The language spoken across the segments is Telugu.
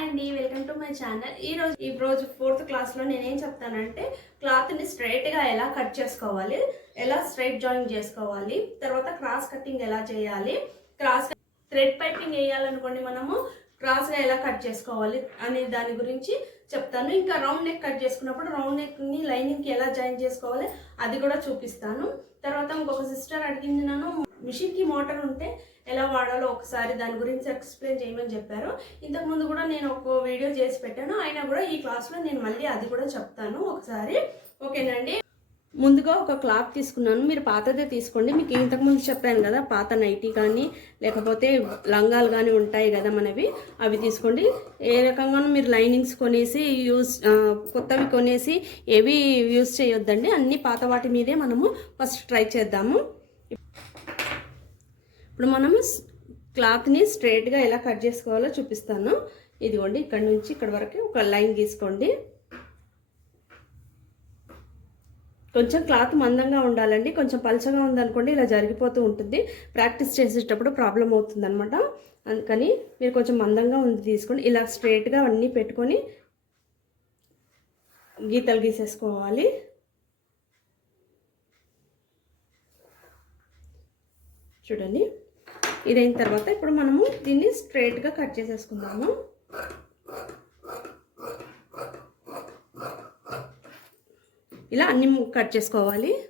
హాయ్ అండి వెల్కమ్ టు మై ఛానల్. ఈ రోజు ఈ రోజు ఫోర్త్ క్లాస్లో నేనేం చెప్తానంటే క్లాత్ని స్ట్రైట్గా ఎలా కట్ చేసుకోవాలి ఎలా స్ట్రైట్ జాయిన్ చేసుకోవాలి తర్వాత క్రాస్ కటింగ్ ఎలా చేయాలి క్రాస్ థ్రెడ్ పైపింగ్ వేయాలనుకోండి మనము క్రాస్గా ఎలా కట్ చేసుకోవాలి అనే దాని గురించి చెప్తాను. ఇంకా రౌండ్ నెక్ కట్ చేసుకున్నప్పుడు రౌండ్ నెక్ని లైనింగ్కి లైనింగ్కి ఎలా జాయిన్ చేసుకోవాలి అది కూడా చూపిస్తాను. తర్వాత ఇంకొక సిస్టర్ అడిగింది నన్ను మిషన్కి మోటార్ ఉంటే ఎలా వాడాలో ఒకసారి దాని గురించి ఎక్స్ప్లెయిన్ చేయమని చెప్పారు. ఇంతకుముందు కూడా నేను ఒక వీడియో చేసి పెట్టాను. అయినా కూడా ఈ క్లాస్లో నేను మళ్ళీ అది కూడా చెప్తాను ఒకసారి. ఓకేనండి? ముందుగా ఒక క్లాత్ తీసుకున్నాను. మీరు పాతదే తీసుకోండి. మీకు ఇంతకు ముందు చెప్పాను కదా పాత నైటీ కానీ లేకపోతే లంగాలు కానీ ఉంటాయి కదా మనవి అవి తీసుకోండి. ఏ రకంగానూ మీరు లైనింగ్స్ కొనేసి యూస్ కొత్తవి కొనేసి ఏవి యూస్ చేయొద్దండి. అన్ని పాత వాటి మీదే మనము ఫస్ట్ ట్రై చేద్దాము. ఇప్పుడు మనము క్లాత్ని స్ట్రైట్గా ఎలా కట్ చేసుకోవాలో చూపిస్తాను. ఇదిగోండి ఇక్కడ నుంచి ఇక్కడ వరకు ఒక లైన్ గీసుకోండి. కొంచెం క్లాత్ మందంగా ఉండాలండి. కొంచెం పలచగా ఉందనుకోండి ఇలా జరిగిపోతూ ఉంటుంది. ప్రాక్టీస్ చేసేటప్పుడు ప్రాబ్లం అవుతుంది అనమాట అందుకని మీరు కొంచెం మందంగా ఉంది తీసుకోండి. ఇలా స్ట్రైట్గా అన్నీ పెట్టుకొని గీతలు గీసేసుకోవాలి. చూడండి. ఇదైన తర్వాత ఇప్పుడు మనము దీన్ని స్ట్రైట్గా కట్ చేసేసుకుందాము. ఇలా అన్ని ము- కట్ చేసుకోవాలి.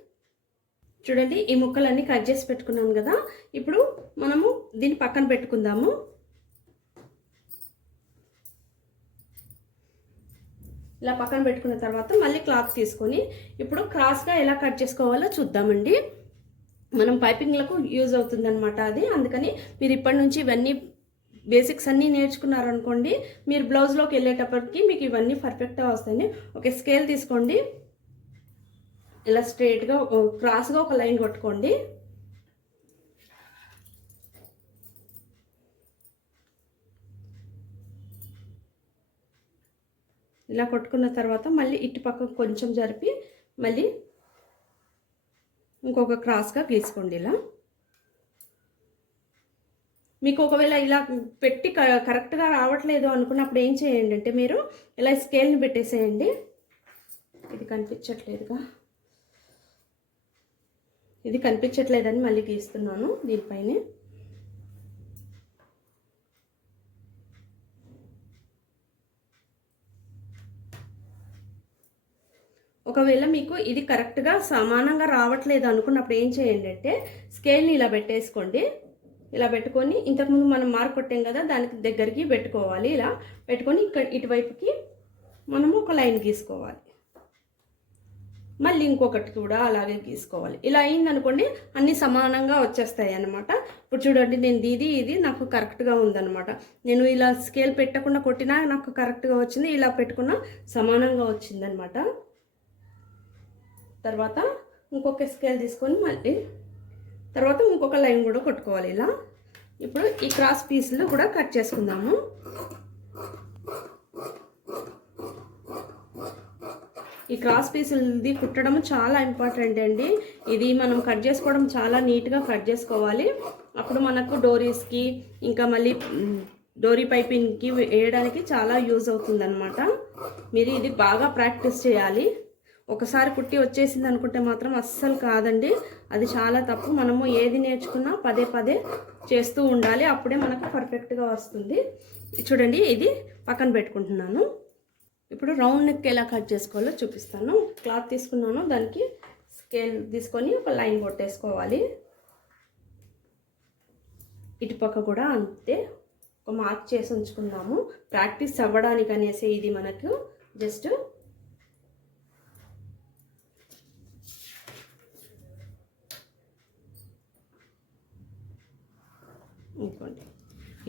చూడండి ఈ ముక్కలన్నీ కట్ చేసి పెట్టుకున్నాను కదా. ఇప్పుడు మనము దీన్ని పక్కన పెట్టుకుందాము. ఇలా పక్కన పెట్టుకున్న తర్వాత మళ్ళీ క్లాత్ తీసుకొని ఇప్పుడు క్రాస్గా ఎలా కట్ చేసుకోవాలో చూద్దామండి. మనం పైపింగ్లకు యూజ్ అవుతుంది అనమాట అది. అందుకని మీరు ఇప్పటి నుంచి ఇవన్నీ బేసిక్స్ అన్నీ నేర్చుకున్నారనుకోండి మీరు బ్లౌజ్లోకి వెళ్ళేటప్పటికి మీకు ఇవన్నీ పర్ఫెక్ట్గా వస్తాయండి. ఒక స్కేల్ తీసుకోండి. ఇలా స్ట్రేట్గా క్రాస్గా ఒక లైన్ కొట్టుకోండి. ఇలా కొట్టుకున్న తర్వాత మళ్ళీ ఇటు పక్క కొంచెం జరిపి మళ్ళీ ఇంకొక క్రాస్గా గీసుకోండి ఇలా. మీకు ఒకవేళ ఇలా పెట్టి క- కరెక్ట్గా రావట్లేదు అనుకున్నప్పుడు ఏం చేయండి అంటే మీరు ఇలా స్కేల్ని పెట్టేసేయండి. ఇది కనిపించట్లేదుగా. ఇది కనిపించట్లేదని మళ్ళీ గీస్తున్నాను దీనిపైనే. ఒకవేళ మీకు ఇది కరెక్ట్గా సమానంగా రావట్లేదు అనుకున్నప్పుడు ఏం చేయండి అంటే స్కేల్ని ఇలా పెట్టేసుకోండి. ఇలా పెట్టుకొని ఇంతకుముందు మనం మార్క్ కొట్టాం కదా దానికి దగ్గరికి పెట్టుకోవాలి. ఇలా పెట్టుకొని ఇక్కడ ఇటువైపుకి మనము ఒక లైన్ గీసుకోవాలి. మళ్ళీ ఇంకొకటి కూడా అలాగే గీసుకోవాలి. ఇలా అయిందనుకోండి అన్నీ సమానంగా వచ్చేస్తాయి అన్నమాట. ఇప్పుడు చూడండి నేను ఇది ఇది నాకు కరెక్ట్గా ఉందన్నమాట. నేను ఇలా స్కేల్ పెట్టకుండా కొట్టినా నాకు కరెక్ట్గా వచ్చింది ఇలా పెట్టుకున్నా సమానంగా వచ్చిందనమాట తర్వాత ఇంకొక స్కేల్ తీసుకొని మళ్ళీ తర్వాత ఇంకొక లైన్ కూడా కొట్టుకోవాలి ఇలా. ఇప్పుడు ఈ క్రాస్ పీసులు కూడా కట్ చేసుకుందాము. ఈ క్రాస్ పీసులది కుట్టడం చాలా ఇంపార్టెంట్ అండి. ఇది మనం కట్ చేసుకోవడం చాలా నీట్గా కట్ చేసుకోవాలి. అప్పుడు మనకు డోరీస్కి ఇంకా మళ్ళీ డోరీ పైపింగ్కి వేయడానికి చాలా యూజ్ అవుతుంది అనమాట మీరు ఇది బాగా ప్రాక్టీస్ చేయాలి. ఒకసారి కుట్టి వచ్చేసింది అనుకుంటే మాత్రం అస్సలు కాదండి. అది చాలా తప్పు. మనము ఏది నేర్చుకున్నా పదే పదే చేస్తూ ఉండాలి. అప్పుడే మనకు పర్ఫెక్ట్గా వస్తుంది. చూడండి ఇది పక్కన పెట్టుకుంటున్నాను. ఇప్పుడు రౌండ్ నెక్ ఎలా కట్ చేసుకోవాలో చూపిస్తాను. క్లాత్ తీసుకున్నాను. దానికి స్కేల్ తీసుకొని ఒక లైన్ కొట్టేసుకోవాలి. ఇటుపక్క కూడా అంతే. ఒక మార్క్ చేసి ఉంచుకుందాము. ప్రాక్టీస్ అవ్వడానికి అనేసి ఇది మనకు జస్ట్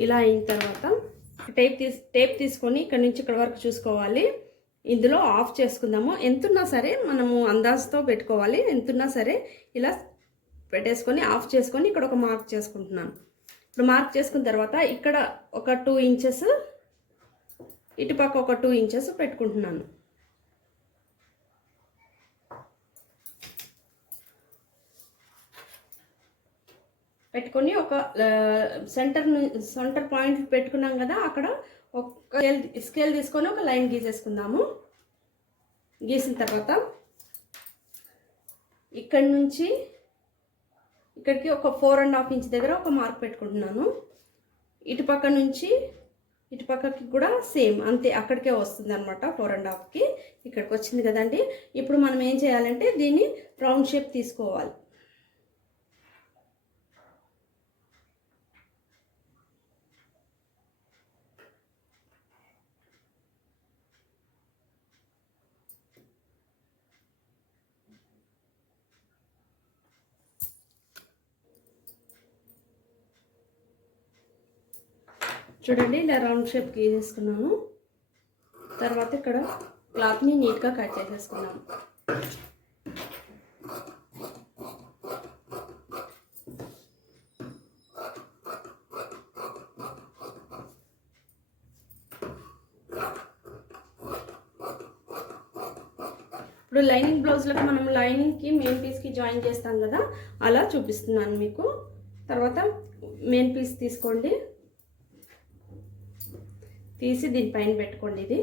ఇలా అయిన తర్వాత టేప్ తీస్ టేప్ తీసుకొని ఇక్కడ నుంచి ఇక్కడ వరకు చూసుకోవాలి. ఇందులో ఆఫ్ చేసుకుందాము. ఎంతున్నా సరే మనము అందాజుతో పెట్టుకోవాలి. ఎంతున్నా సరే ఇలా పెట్టేసుకొని ఆఫ్ చేసుకొని ఇక్కడ ఒక మార్క్ చేసుకుంటున్నాను ఇప్పుడు మార్క్ చేసుకున్న తర్వాత ఇక్కడ ఒక టూ ఇంచెస్ ఇటుపక్క ఒక టూ ఇంచెస్ పెట్టుకుంటున్నాను. పెట్టుకొని ఒక సెంటర్ సెంటర్ పాయింట్ పెట్టుకున్నాం కదా అక్కడ ఒక స్కేల్ స్కేల్ తీసుకొని ఒక లైన్ గీసేసుకుందాము. గీసిన తర్వాత ఇక్కడి నుంచి ఇక్కడికి ఒక ఫోర్ అండ్ హాఫ్ ఇంచ్ దగ్గర ఒక మార్క్ పెట్టుకుంటున్నాను. ఇటుపక్క నుంచి ఇటుపక్కకి కూడా సేమ్ అంతే అక్కడికే వస్తుంది అనమాట ఫోర్ అండ్ హాఫ్కి. ఇక్కడికి వచ్చింది కదండి. ఇప్పుడు మనం ఏం చేయాలంటే దీన్ని రౌండ్ షేప్ తీసుకోవాలి. చూడండి ఇలా రౌండ్ షేప్ గీసేసుకున్నాను తర్వాత ఇక్కడ క్లాత్ని నీట్గా కట్ చేసేసుకున్నాను. ఇప్పుడు లైనింగ్ బ్లౌజ్లకు మనం లైనింగ్కి మెయిన్ పీస్కి జాయిన్ చేస్తాం కదా అలా చూపిస్తున్నాను మీకు. తర్వాత మెయిన్ పీస్ తీసుకోండి. తీసి దీనిపైన పెట్టుకోండి ఇది.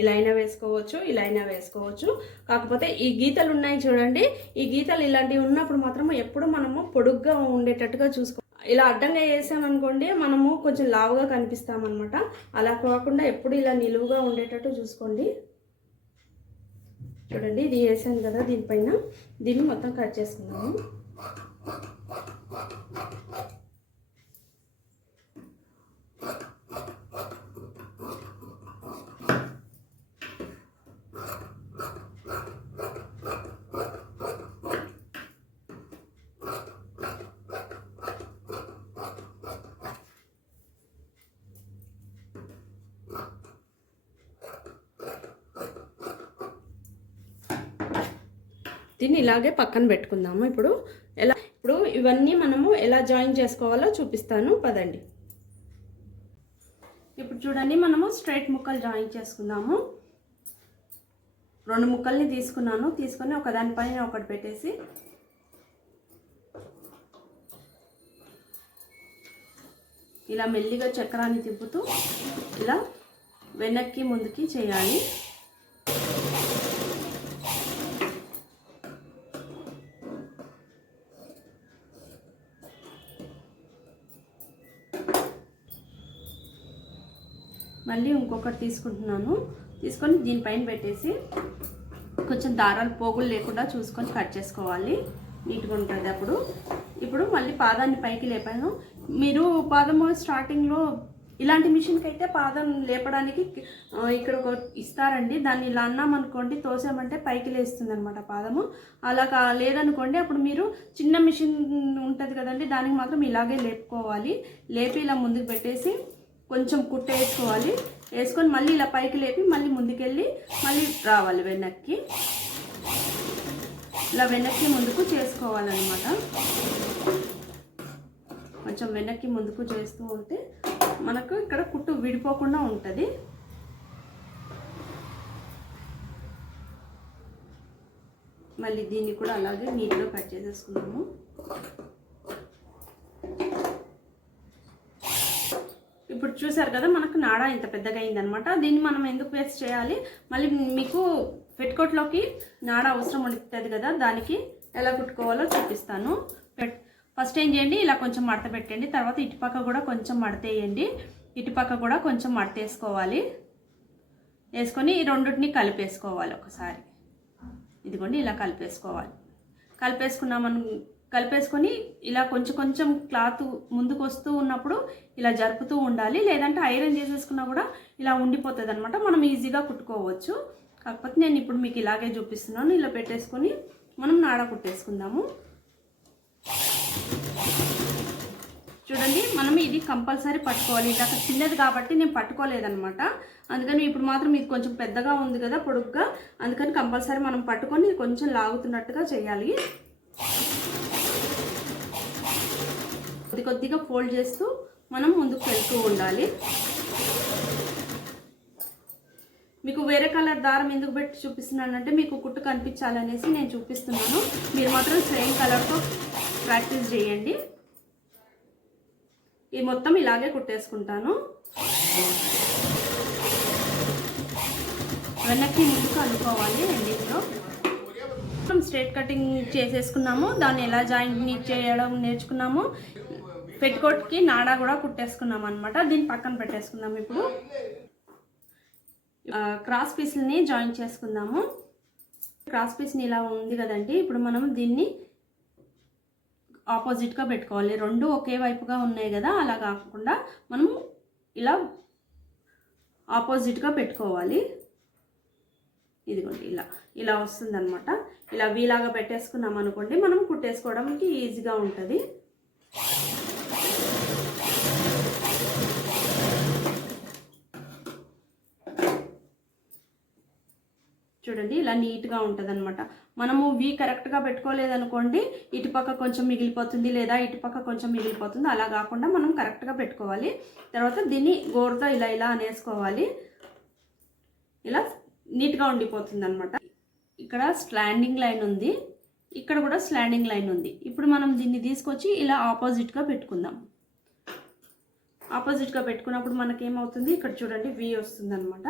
ఇలా అయినా వేసుకోవచ్చు ఇలా అయినా వేసుకోవచ్చు. కాకపోతే ఈ గీతలు ఉన్నాయి చూడండి. ఈ గీతలు ఇలాంటివి ఉన్నప్పుడు మాత్రం ఎప్పుడు మనము పొడుగ్గా ఉండేటట్టుగా చూసుకో ఇలా అడ్డంగా వేసామనుకోండి మనము కొంచెం లావుగా కనిపిస్తామన్నమాట. అలా కాకుండా ఎప్పుడు ఇలా నిలువుగా ఉండేటట్టు చూసుకోండి. చూడండి ఇది వేసాను కదా దీనిపైన దీన్ని మొత్తం కట్ చేసుకుందాము. దీన్ని ఇలాగే పక్కన పెట్టుకుందాము. ఇప్పుడు ఎలా ఇప్పుడు ఇవన్నీ మనము ఎలా జాయిన్ చేసుకోవాలో చూపిస్తాను. పదండి. ఇప్పుడు చూడండి మనము స్ట్రైట్ ముక్కలు జాయిన్ చేసుకుందాము. రెండు ముక్కల్ని తీసుకున్నాను. తీసుకొని ఒక దానిపైన ఒకటి పెట్టేసి ఇలా మెల్లిగా చక్రాన్ని తిప్పుతూ ఇలా వెనక్కి ముందుకి చేయాలి. మళ్ళీ ఇంకొకటి తీసుకుంటున్నాను. తీసుకొని దీనిపైన పెట్టేసి కొంచెం దారాలు పోగులు లేకుండా చూసుకొని కట్ చేసుకోవాలి. నీట్గా ఉంటుంది అప్పుడు. ఇప్పుడు మళ్ళీ పాదాన్ని పైకి లేపాను. మీరు పాదము స్టార్టింగ్లో ఇలాంటి మిషన్కి అయితే పాదం లేపడానికి ఇక్కడ ఒక ఇస్తారండి. దాన్ని ఇలా అన్నామనుకోండి తోసామంటే పైకి లేస్తుంది అనమాట పాదము అలా లేదనుకోండి అప్పుడు మీరు చిన్న మిషన్ ఉంటుంది కదండి దానికి మాత్రం ఇలాగే లేపుకోవాలి. లేపి ఇలా ముందుకు పెట్టేసి కొంచెం కుట్ట వేసుకోవాలి. వేసుకొని మళ్ళీ ఇలా పైకి లేపి మళ్ళీ ముందుకెళ్ళి మళ్ళీ రావాలి వెనక్కి. ఇలా వెనక్కి ముందుకు చేసుకోవాలన్నమాట. కొంచెం వెనక్కి ముందుకు చేస్తూ ఉంటే మనకు ఇక్కడ కుట్టు విడిపోకుండా ఉంటుంది. మళ్ళీ దీన్ని కూడా అలాగే నీట్గా కట్ చేసేసుకున్నాము ఇప్పుడు చూసారు కదా మనకు నాడా ఇంత పెద్దగా అయిందనమాట. దీన్ని మనం ఎందుకు వేస్ట్ చేయాలి? మళ్ళీ మీకు పెట్టుకోట్లోకి నాడా అవసరం ఉంటుంది కదా దానికి ఎలా కుట్టుకోవాలో చూపిస్తాను. పెట్ ఫస్ట్ ఏం చేయండి ఇలా కొంచెం మడత పెట్టండి. తర్వాత ఇటుపక్క కూడా కొంచెం మడత వేయండి. ఇటుపక్క కూడా కొంచెం మడత వేసుకోవాలి. వేసుకొని ఈ రెండింటిని కలిపేసుకోవాలి ఒకసారి. ఇదిగోండి ఇలా కలిపేసుకోవాలి. కలిపేసుకున్నామను కలిపేసుకొని ఇలా కొంచెం కొంచెం క్లాత్ ముందుకు వస్తూ ఉన్నప్పుడు ఇలా జరుపుతూ ఉండాలి. లేదంటే ఐరన్ చేసేసుకున్నా కూడా ఇలా ఉండిపోతుంది అనమాట మనం ఈజీగా కుట్టుకోవచ్చు. కాకపోతే నేను ఇప్పుడు మీకు ఇలాగే చూపిస్తున్నాను. ఇలా పెట్టేసుకొని మనం నాడ కుట్టేసుకుందాము. చూడండి మనం ఇది కంపల్సరీ పట్టుకోవాలి. అక్కడ చిన్నది కాబట్టి నేను పట్టుకోలేదనమాట అందుకని ఇప్పుడు మాత్రం ఇది కొంచెం పెద్దగా ఉంది కదా పొడుగ్గా. అందుకని కంపల్సరీ మనం పట్టుకొని కొంచెం లాగుతున్నట్టుగా చేయాలి. కొద్ది కొద్దిగా ఫోల్డ్ చేస్తూ మనం ముందుకు వెళ్తూ ఉండాలి. మీకు వేరే కలర్ దారం ఎందుకు పెట్టి చూపిస్తున్నానంటే మీకు కుట్టు కనిపించాలనేసి నేను చూపిస్తున్నాను. మీరు మాత్రం సేమ్ కలర్తో ప్రాక్టీస్ చేయండి. ఈ మొత్తం ఇలాగే కుట్టేసుకుంటాను. వెనక్కి ముందుకు అనుకోవాలి ఎండింగ్లో మొత్తం స్ట్రేట్ కటింగ్ చేసేసుకున్నాము. దాన్ని ఎలా జాయింట్ చేయడం నేర్చుకున్నాము. పెట్టుకోటికి నాడా కూడా కుట్టేసుకున్నాం అనమాట దీన్ని పక్కన పెట్టేసుకుందాం ఇప్పుడు. క్రాస్ పీస్ని జాయిన్ చేసుకుందాము. క్రాస్ పీస్ని ఇలా ఉంది కదండి. ఇప్పుడు మనం దీన్ని ఆపోజిట్గా పెట్టుకోవాలి. రెండు ఒకే వైపుగా ఉన్నాయి కదా అలా కాకుండా మనం ఇలా ఆపోజిట్గా పెట్టుకోవాలి. ఇదిగోండి ఇలా ఇలా వస్తుందన్నమాట. ఇలా వీలాగా పెట్టేసుకున్నాం అనుకోండి మనం కుట్టేసుకోవడానికి ఈజీగా ఉంటుంది. చూడండి ఇలా నీట్గా ఉంటుంది అనమాట మనము వి కరెక్ట్గా పెట్టుకోలేదనుకోండి ఇటుపక్క కొంచెం మిగిలిపోతుంది లేదా ఇటుపక్క కొంచెం మిగిలిపోతుంది అలా కాకుండా మనం కరెక్ట్గా పెట్టుకోవాలి. తర్వాత దీన్ని గోరుతో ఇలా ఇలా అనేసుకోవాలి. ఇలా నీట్గా ఉండిపోతుంది అనమాట ఇక్కడ స్లాండింగ్ లైన్ ఉంది. ఇక్కడ కూడా స్లాండింగ్ లైన్ ఉంది. ఇప్పుడు మనం దీన్ని తీసుకొచ్చి ఇలా ఆపోజిట్గా పెట్టుకుందాం. ఆపోజిట్గా పెట్టుకున్నప్పుడు మనకి ఏమవుతుంది ఇక్కడ చూడండి వి వస్తుంది అనమాట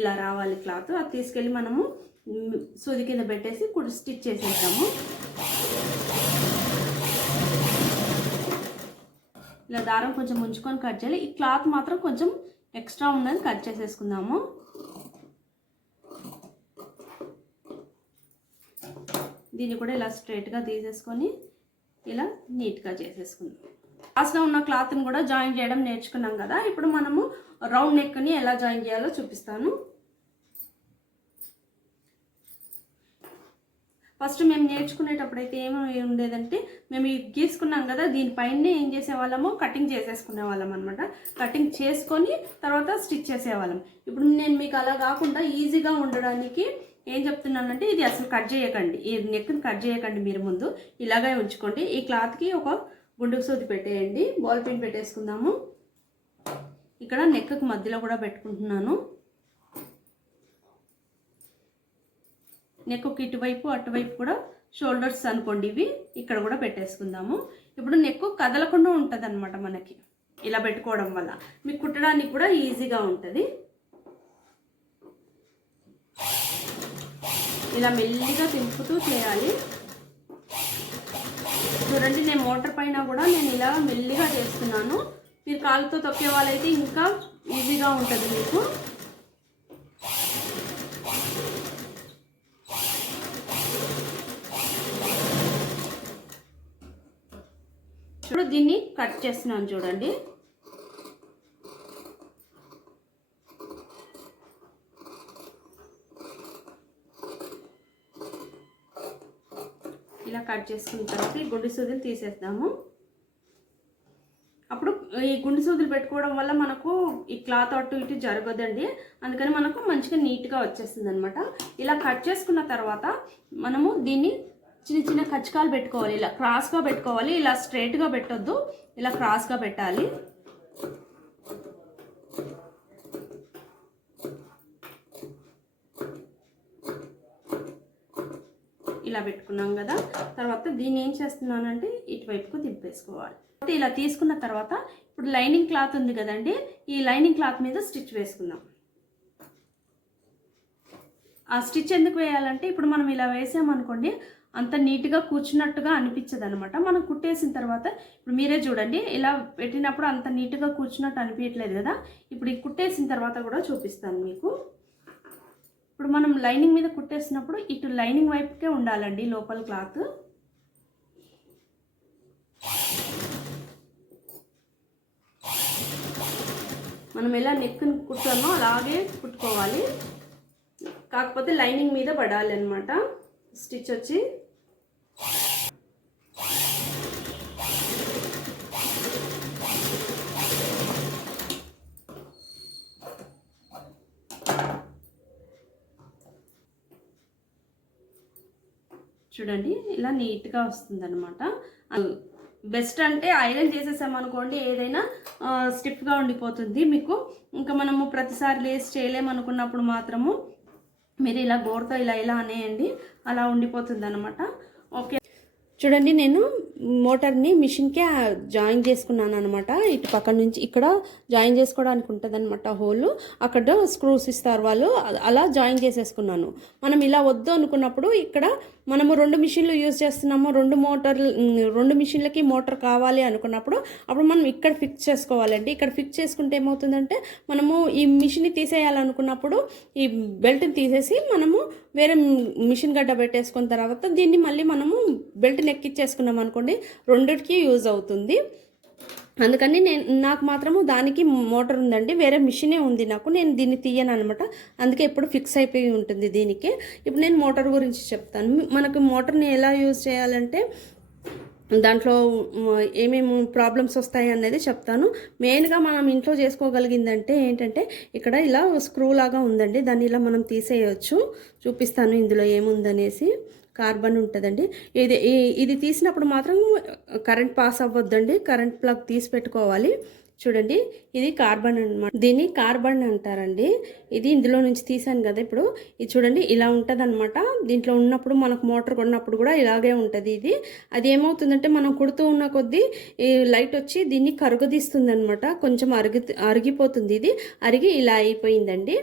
ఇలా రావాలి క్లాత్. అది తీసుకెళ్ళి మనము సూది కింద పెట్టేసి కుడి స్టిచ్ చేసేద్దాము. ఇలా దారం కొంచెం ఉంచుకొని కట్ చేయాలి. ఈ క్లాత్ మాత్రం కొంచెం ఎక్స్ట్రా ఉన్నది కట్ చేసేసుకుందాము. దీన్ని కూడా ఇలా స్ట్రైట్గా తీసేసుకొని ఇలా నీట్గా చేసేసుకుందాం. లాస్ట్లో ఉన్న క్లాత్ని కూడా జాయిన్ చేయడం నేర్చుకున్నాం కదా. ఇప్పుడు మనము రౌండ్ నెక్ని ఎలా జాయిన్ చేయాలో చూపిస్తాను. ఫస్ట్ మేము నేర్చుకునేటప్పుడు అయితే ఏమి ఉండేదంటే మేము గీసుకున్నాం కదా దీనిపైనే ఏం చేసేవాళ్ళము? కటింగ్ చేసేసుకునే వాళ్ళం అనమాట కటింగ్ చేసుకొని తర్వాత స్టిచ్ చేసేవాళ్ళం. ఇప్పుడు నేను మీకు అలా కాకుండా ఈజీగా ఉండడానికి ఏం చెప్తున్నానంటే ఇది అసలు కట్ చేయకండి. ఈ నెక్ని కట్ చేయకండి మీరు ముందు. ఇలాగే ఉంచుకోండి. ఈ క్లాత్కి ఒక గుండుకు సూది పెట్టేయండి. బాల్ పిన్ పెట్టేసుకుందాము. ఇక్కడ నెక్కకు మధ్యలో కూడా పెట్టుకుంటున్నాను. నెక్కు ఇటువైపు అటువైపు కూడా షోల్డర్స్ అనుకోండి ఇవి. ఇక్కడ కూడా పెట్టేసుకుందాము. ఇప్పుడు నెక్కు కదలకుండా ఉంటుంది మనకి. ఇలా పెట్టుకోవడం వల్ల. మీకు కుట్టడానికి కూడా ఈజీగా ఉంటుంది. ఇలా మెల్లిగా తింపుతూ చేయాలి. చూడండి నేను మోటార్ పైన కూడా నేను ఇలా మెల్లిగా చేస్తున్నాను. మీరు కాలుతో తొక్కే వాళ్ళైతే ఇంకా ఈజీగా ఉంటుంది మీకు. ఇప్పుడు దీన్ని కట్ చేస్తున్నాను చూడండి ఇలా కట్ చేసుకున్న తర్వాత ఈ గుండు సూదులు తీసేద్దాము. అప్పుడు ఈ గుండు సూదులు పెట్టుకోవడం వల్ల మనకు ఈ క్లాత్ అటు ఇటు జరగదండి. అందుకని మనకు మంచిగా నీట్గా వచ్చేస్తుంది అనమాట ఇలా కట్ చేసుకున్న తర్వాత మనము దీన్ని చిన్న చిన్న కచ్చకాలు పెట్టుకోవాలి. ఇలా క్రాస్గా పెట్టుకోవాలి. ఇలా స్ట్రైట్గా పెట్టొద్దు. ఇలా క్రాస్గా పెట్టాలి. ఇలా పెట్టుకున్నాం కదా. తర్వాత దీన్ని ఏం చేస్తున్నానంటే ఇటువైపుకు దింపేసుకోవాలి. అయితే ఇలా తీసుకున్న తర్వాత ఇప్పుడు లైనింగ్ క్లాత్ ఉంది కదండి ఈ లైనింగ్ క్లాత్ మీద స్టిచ్ వేసుకుందాం. ఆ స్టిచ్ ఎందుకు వేయాలంటే ఇప్పుడు మనం ఇలా వేసామనుకోండి అంత నీట్గా కూర్చున్నట్టుగా అనిపించదు అనమాట మనం కుట్టేసిన తర్వాత ఇప్పుడు మీరే చూడండి ఇలా పెట్టినప్పుడు అంత నీట్గా కూర్చున్నట్టు అనిపించట్లేదు కదా. ఇప్పుడు ఈ కుట్టేసిన తర్వాత కూడా చూపిస్తాను మీకు. ఇప్పుడు మనం లైనింగ్ మీద కుట్టేసినప్పుడు ఇటు లైనింగ్ వైపుకే ఉండాలండి లోపల క్లాత్. మనం ఎలా నెక్కుని కుట్టామో అలాగే కుట్టుకోవాలి. కాకపోతే లైనింగ్ మీద పడాలి అనమాట స్టిచ్ వచ్చి. చూడండి ఇలా నీట్గా వస్తుంది అనమాట బెస్ట్ అంటే ఐరన్ చేసేసామనుకోండి ఏదైనా స్టిఫ్గా ఉండిపోతుంది మీకు. ఇంకా మనము ప్రతిసారి లేస్ చేయలేమనుకున్నప్పుడు మాత్రము మీరు ఇలా గోడతో ఇలా ఇలా అనేయండి అలా ఉండిపోతుంది అనమాట ఓకే. చూడండి నేను మోటార్ని మిషన్కే జాయిన్ చేసుకున్నాను అనమాట ఇటు పక్క నుంచి ఇక్కడ జాయిన్ చేసుకోవడానికి ఉంటుంది అనమాట హోల్. అక్కడ స్క్రూస్ ఇస్తారు వాళ్ళు. అలా జాయిన్ చేసేసుకున్నాను. మనం ఇలా వద్దు అనుకున్నప్పుడు ఇక్కడ మనము రెండు మిషన్లు యూజ్ చేస్తున్నాము. రెండు మోటార్ రెండు మిషన్లకి మోటార్ కావాలి అనుకున్నప్పుడు అప్పుడు మనం ఇక్కడ ఫిక్స్ చేసుకోవాలండి. ఇక్కడ ఫిక్స్ చేసుకుంటే ఏమవుతుందంటే మనము ఈ మిషన్ని తీసేయాలనుకున్నప్పుడు ఈ బెల్ట్ని తీసేసి మనము వేరే మిషన్ గడ్డ పెట్టేసుకున్న తర్వాత దీన్ని మళ్ళీ మనము బెల్ట్ని ఎక్కిచ్చేసుకున్నాం అనుకోండి రెండిటికి యూజ్ అవుతుంది. అందుకని నేను నాకు మాత్రము దానికి మోటార్ ఉందండి. వేరే మిషనే ఉంది నాకు. నేను దీన్ని తీయను అనమాట అందుకే ఎప్పుడు ఫిక్స్ అయిపోయి ఉంటుంది దీనికి. ఇప్పుడు నేను మోటార్ గురించి చెప్తాను. మనకు మోటార్ని ఎలా యూజ్ చేయాలంటే దాంట్లో ఏమేమి ప్రాబ్లమ్స్ వస్తాయి అనేది చెప్తాను. మెయిన్గా మనం ఇంట్లో చేసుకోగలిగిందంటే ఏంటంటే ఇక్కడ ఇలా స్క్రూ లాగా ఉందండి. దాన్ని ఇలా మనం తీసేయచ్చు. చూపిస్తాను ఇందులో ఏముందనేసి. కార్బన్ ఉంటుందండి. ఇది ఇది తీసినప్పుడు మాత్రం కరెంట్ పాస్ అవ్వద్దండి. కరెంట్ ప్లగ్ తీసి పెట్టుకోవాలి. చూడండి ఇది కార్బన్ అన్నమాట. దీన్ని కార్బన్ అంటారండి. ఇది ఇందులో నుంచి తీసాను కదా ఇప్పుడు. ఇది చూడండి ఇలా ఉంటుంది దీంట్లో ఉన్నప్పుడు మనకు మోటార్ కొన్నప్పుడు కూడా ఇలాగే ఉంటుంది ఇది. అది ఏమవుతుందంటే మనం కుడుతూ ఉన్న కొద్దీ లైట్ వచ్చి దీన్ని కరుగదీస్తుంది అనమాట కొంచెం అరిగి అరిగిపోతుంది ఇది. అరిగి ఇలా అయిపోయిందండి.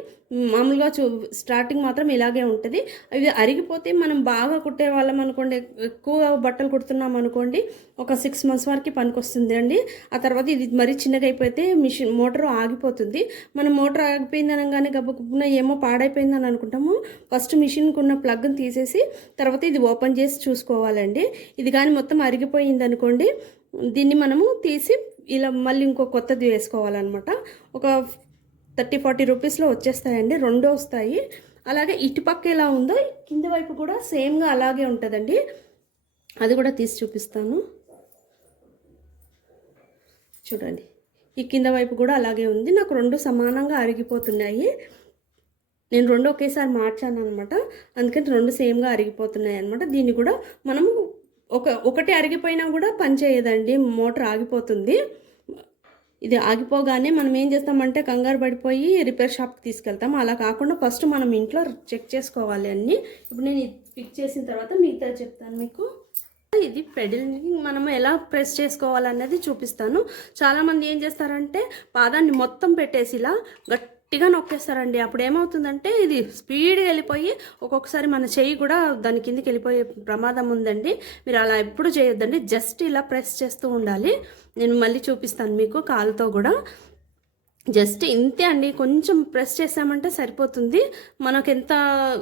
మామూలుగా చూ స్టార్టింగ్ మాత్రం ఇలాగే ఉంటుంది. అవి అరిగిపోతే మనం బాగా కుట్టే వాళ్ళం అనుకోండి ఎక్కువ బట్టలు కుడుతున్నాం అనుకోండి ఒక సిక్స్ మంత్స్ వరకు పనికొస్తుంది అండి. ఆ తర్వాత ఇది మరీ చిన్నగా అయిపోతే మిషన్ మోటార్ ఆగిపోతుంది. మనం మోటార్ ఆగిపోయింది అనగానే గబ్బకున్న ఏమో పాడైపోయిందని అనుకుంటాము. ఫస్ట్ మిషన్కి ఉన్న ప్లగ్ని తీసేసి తర్వాత ఇది ఓపెన్ చేసి చూసుకోవాలండి. ఇది కానీ మొత్తం అరిగిపోయింది అనుకోండి దీన్ని మనము తీసి ఇలా మళ్ళీ ఇంకో కొత్తది వేసుకోవాలన్నమాట. ఒక థర్టీ ఫార్టీ రూపీస్లో వచ్చేస్తాయండి. రెండు వస్తాయి. అలాగే ఇటుపక్క ఎలా ఉందో కింద వైపు కూడా సేమ్గా అలాగే ఉంటుందండి. అది కూడా తీసి చూపిస్తాను. చూడండి. ఈ కింద వైపు కూడా అలాగే ఉంది. నాకు రెండు సమానంగా అరిగిపోతున్నాయి. నేను రెండు ఒకేసారి మార్చాను అనమాట అందుకని రెండు సేమ్గా అరిగిపోతున్నాయి అనమాట దీన్ని కూడా మనము ఒక ఒకటి అరిగిపోయినా కూడా పనిచేయదండి మోటార్ ఆగిపోతుంది. ఇది ఆగిపోగానే మనం ఏం చేస్తామంటే కంగారు పడిపోయి రిపేర్ షాప్కి తీసుకెళ్తాం. అలా కాకుండా ఫస్ట్ మనం ఇంట్లో చెక్ చేసుకోవాలి అన్నీ. ఇప్పుడు నేను ఇది చేసిన తర్వాత మిగతా చెప్తాను మీకు. ఇది పెడిల్ని మనం ఎలా ప్రెస్ చేసుకోవాలన్నది చూపిస్తాను. చాలామంది ఏం చేస్తారంటే పాదాన్ని మొత్తం పెట్టేసి ఇలా గట్టిగా నొక్కేస్తారండి. అప్పుడు ఏమవుతుందంటే ఇది స్పీడ్గా వెళ్ళిపోయి ఒక్కొక్కసారి మన చెయ్యి కూడా దాని కిందికి వెళ్ళిపోయే ప్రమాదం ఉందండి. మీరు అలా ఎప్పుడు చేయొద్దండి. జస్ట్ ఇలా ప్రెస్ చేస్తూ ఉండాలి. నేను మళ్ళీ చూపిస్తాను మీకు కాలుతో కూడా. జస్ట్ ఇంతే అండి కొంచెం ప్రెస్ చేసామంటే సరిపోతుంది. మనకు ఎంత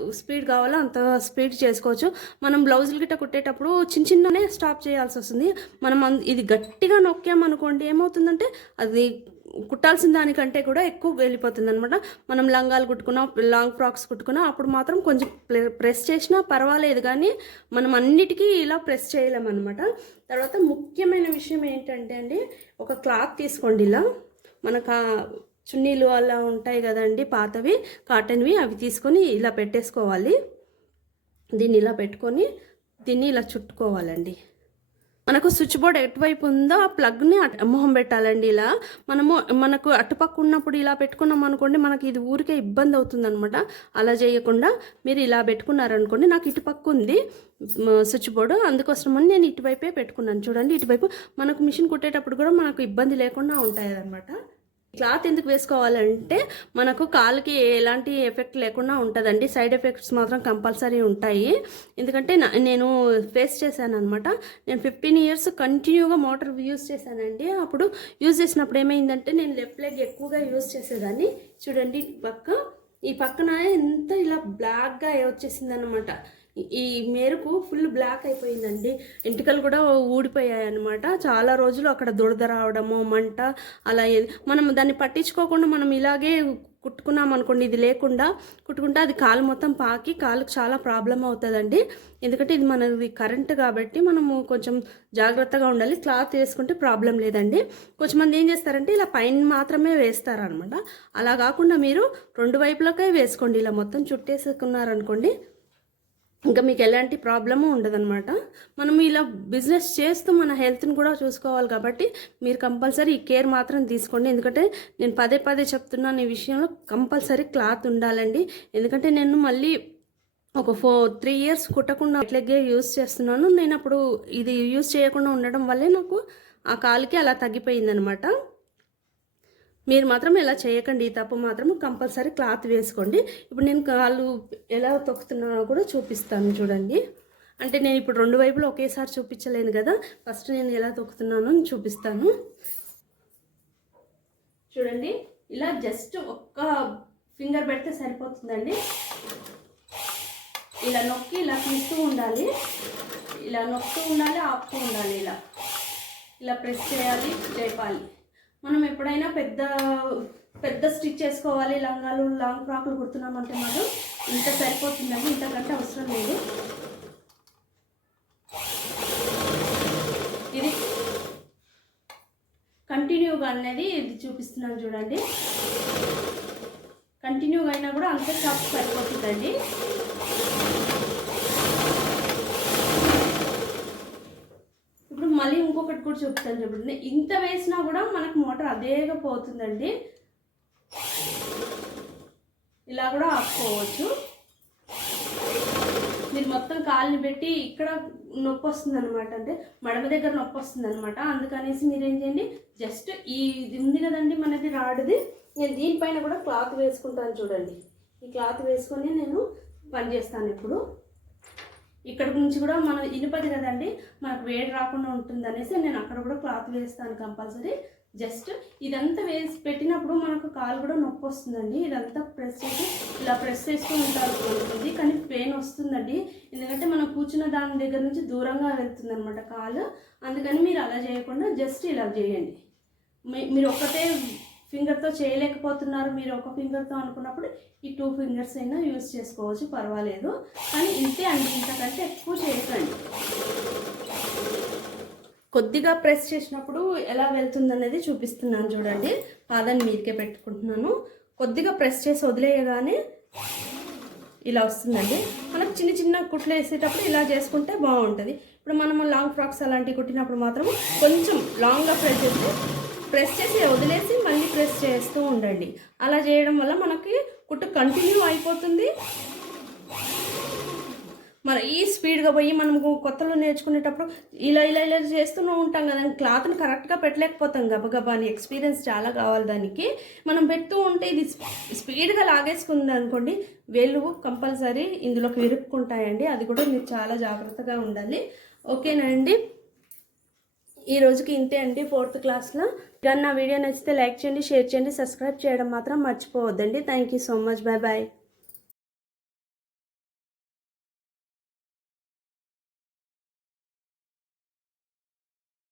స్పీడ్ కావాలో అంత స్పీడ్ చేసుకోవచ్చు. మనం బ్లౌజులు గిట్ట కుట్టేటప్పుడు చిన్న చిన్ననే స్టాప్ చేయాల్సి వస్తుంది. మనం అన్- ఇది గట్టిగా నొక్కామనుకోండి ఏమవుతుందంటే అది కుట్టాల్సిన దానికంటే కూడా ఎక్కువ వెళ్ళిపోతుంది అనమాట మనం లంగాలు కుట్టుకున్నా లాంగ్ ఫ్రాక్స్ కుట్టుకున్నా అప్పుడు మాత్రం కొంచెం ప్రె- ప్రెస్ చేసినా పర్వాలేదు కానీ మనం అన్నిటికీ ఇలా ప్రెస్ చేయలేమన్నమాట. తర్వాత ముఖ్యమైన విషయం ఏంటంటే అండి ఒక క్లాత్ తీసుకోండి ఇలా. మనకు చున్నీలు అలా ఉంటాయి కదండి పాతవి కాటన్వి అవి తీసుకొని ఇలా పెట్టేసుకోవాలి. దీన్ని ఇలా పెట్టుకొని దీన్ని ఇలా చుట్టుకోవాలండి. మనకు స్విచ్ బోర్డ్ ఎటువైపు ఉందో ఆ ప్లగ్ని అట్- మొహం పెట్టాలండి ఇలా. మనము మనకు అటుపక్క ఉన్నప్పుడు ఇలా పెట్టుకున్నాం అనుకోండి మనకి ఇది ఊరికే ఇబ్బంది అవుతుంది అలా చేయకుండా మీరు ఇలా పెట్టుకున్నారనుకోండి నాకు ఇటుపక్క ఉంది స్విచ్ బోర్డు అందుకోసమని నేను ఇటువైపే పెట్టుకున్నాను. చూడండి ఇటువైపు మనకు మిషన్ కుట్టేటప్పుడు కూడా మనకు ఇబ్బంది లేకుండా ఉంటాయి అన్నమాట క్లాత్ ఎందుకు వేసుకోవాలంటే మనకు కాలుకి ఎలాంటి ఎఫెక్ట్ లేకుండా ఉంటుందండి. సైడ్ ఎఫెక్ట్స్ మాత్రం కంపల్సరీ ఉంటాయి. ఎందుకంటే నా- నేను ఫేస్ చేశాను అనమాట నేను ఫిఫ్టీన్ ఇయర్స్ కంటిన్యూగా మోటార్ యూజ్ చేశానండి. అప్పుడు యూజ్ చేసినప్పుడు ఏమైందంటే నేను లెఫ్ట్ లెగ్ ఎక్కువగా యూజ్ చేసేదాన్ని. చూడండి పక్క ఈ పక్కన ఎంత ఇలా బ్లాక్గా వచ్చేసింది అనమాట ఈ మేరకు ఫుల్ బ్లాక్ అయిపోయిందండి. ఎంటికలు కూడా ఊడిపోయాయి అనమాట చాలా రోజులు అక్కడ దురద రావడము మంట అలా మనం దాన్ని పట్టించుకోకుండా మనం ఇలాగే కుట్టుకున్నాం అనుకోండి ఇది లేకుండా కుట్టుకుంటే అది కాలు మొత్తం పాకి కాలుకు చాలా ప్రాబ్లం అవుతుందండి. ఎందుకంటే ఇది మనది కరెంట్ కాబట్టి మనము కొంచెం జాగ్రత్తగా ఉండాలి. క్లాత్ వేసుకుంటే ప్రాబ్లం లేదండి. కొంచెం మంది ఏం చేస్తారంటే ఇలా పైన మాత్రమే వేస్తారనమాట అలా కాకుండా మీరు రెండు వైపులకే వేసుకోండి. ఇలా మొత్తం చుట్టేసుకున్నారనుకోండి ఇంకా మీకు ఎలాంటి ప్రాబ్లము ఉండదన్నమాట. మనం ఇలా బిజినెస్ చేస్తూ మన హెల్త్ని కూడా చూసుకోవాలి కాబట్టి మీరు కంపల్సరీ ఈ కేర్ మాత్రం తీసుకోండి. ఎందుకంటే నేను పదే పదే చెప్తున్నాను ఈ విషయంలో కంపల్సరీ క్లాత్ ఉండాలండి. ఎందుకంటే నేను మళ్ళీ ఒక ఫోర్ త్రీ ఇయర్స్ కుట్టకుండా ఇట్లాగే యూస్ చేస్తున్నాను. నేను అప్పుడు ఇది యూస్ చేయకుండా ఉండడం వల్లే నాకు ఆ కాలుకి అలా తగ్గిపోయిందనమాట మీరు మాత్రం ఇలా చేయకండి. ఈ తప్పు మాత్రం కంపల్సరీ క్లాత్ వేసుకోండి. ఇప్పుడు నేను కాళ్ళు ఎలా తొక్కుతున్నానో కూడా చూపిస్తాను చూడండి. అంటే నేను ఇప్పుడు రెండు వైపులు ఒకేసారి చూపించలేను కదా. ఫస్ట్ నేను ఎలా తొక్కుతున్నానో అని చూపిస్తాను. చూడండి. ఇలా జస్ట్ ఒక్క ఫింగర్ పెడితే సరిపోతుందండి. ఇలా నొక్కి ఇలా తీస్తూ ఉండాలి. ఇలా నొక్కుతూ ఉండాలి ఆపుతూ ఉండాలి ఇలా. ఇలా ప్రెస్ చేయాలి లేపాలి. మనం ఎప్పుడైనా పెద్ద పెద్ద స్టిచ్ చేసుకోవాలి లంగాలు లాంగ్ ఫ్రాక్లు కుడుతున్నామంటే మాత్రం ఇంత సరిపోతుందండి ఇంతకంటే అవసరం లేదు. ఇది కంటిన్యూగా అనేది ఇది చూపిస్తున్నాను చూడండి. కంటిన్యూగా అయినా కూడా అంతే షాప్ సరిపోతుందండి ఇప్పుడు మళ్ళీ ఇంకొకటి కూడా చెప్తాను చూడండి. ఇంత వేసినా కూడా మనకు మోటార్ అదేగా పోతుందండి. ఇలా కూడా ఆపుకోవచ్చు. మీరు మొత్తం కాలుని పెట్టి ఇక్కడ నొప్పి వస్తుంది అనమాట అంటే మడమ దగ్గర నొప్పి వస్తుంది అనమాట అందుకనేసి మీరు ఏం చేయండి జస్ట్ ఈ ఇది ఉంది కదండి మనది రాడుది. నేను దీనిపైన కూడా క్లాత్ వేసుకుంటాను చూడండి. ఈ క్లాత్ వేసుకొని నేను పని చేస్తాను ఇప్పుడు. ఇక్కడ నుంచి కూడా మనం ఇనుపది కదండి మనకు వేడి రాకుండా ఉంటుంది అనేసి నేను అక్కడ కూడా క్లాత్ వేస్తాను కంపల్సరీ. జస్ట్ ఇదంతా వేసి పెట్టినప్పుడు మనకు కాలు కూడా నొప్పి వస్తుందండి. ఇదంతా ప్రెస్ చేసి ఇలా ప్రెస్ చేస్తూ ఉంటారు అనుకుంటుంది కానీ పెయిన్ వస్తుందండి. ఎందుకంటే మనం కూర్చున్న దాని దగ్గర నుంచి దూరంగా వెళ్తుంది అనమాట కాలు. అందుకని మీరు అలా చేయకుండా జస్ట్ ఇలా చేయండి. మీ- మీరు ఒక్కటే ఫింగర్తో చేయలేకపోతున్నారు మీరు ఒక ఫింగర్తో అనుకున్నప్పుడు ఈ టూ ఫింగర్స్ అయినా యూస్ చేసుకోవచ్చు పర్వాలేదు. కానీ ఇంతే అండి ఇంతకంటే ఎక్కువ చేయకండి. కొద్దిగా ప్రెస్ చేసినప్పుడు ఎలా వెళ్తుంది అనేది చూపిస్తున్నాను చూడండి. పాదాన్ని మీదకే పెట్టుకుంటున్నాను. కొద్దిగా ప్రెస్ చేసి వదిలేయగానే ఇలా వస్తుందండి. మనకు చిన్న చిన్న కుట్లు వేసేటప్పుడు ఇలా చేసుకుంటే బాగుంటుంది. ఇప్పుడు మనము లాంగ్ ఫ్రాక్స్ అలాంటివి కుట్టినప్పుడు మాత్రం కొంచెం లాంగ్గా ప్రెస్ చేస్తే ప్రెస్ చేసి వదిలేసి ప్రెస్ చేస్తూ ఉండండి. అలా చేయడం వల్ల మనకి కుట్టు కంటిన్యూ అయిపోతుంది. మరి ఈ స్పీడ్గా పోయి మనము కొత్తలో నేర్చుకునేటప్పుడు ఇలా ఇలా ఇలా చేస్తూనే ఉంటాం కదా. క్లాత్ని కరెక్ట్గా పెట్టలేకపోతాం. గబగబా అని ఎక్స్పీరియన్స్ చాలా కావాలి దానికి. మనం పెడుతూ ఉంటే ఇది స్పీడ్గా లాగేసుకుంది అనుకోండి వేళ్ళు కంపల్సరీ ఇందులోకి విరుక్కుంటాయండి. అది కూడా మీరు చాలా జాగ్రత్తగా ఉండాలి. ఓకేనా అండి? ఈ రోజుకి ఇంతే అండి ఫోర్త్ క్లాస్లో. కానీ నా వీడియో నచ్చితే లైక్ చేయండి షేర్ చేయండి సబ్స్క్రైబ్ చేయడం మాత్రం మర్చిపోవద్దండి. Thank you so much. Bye bye.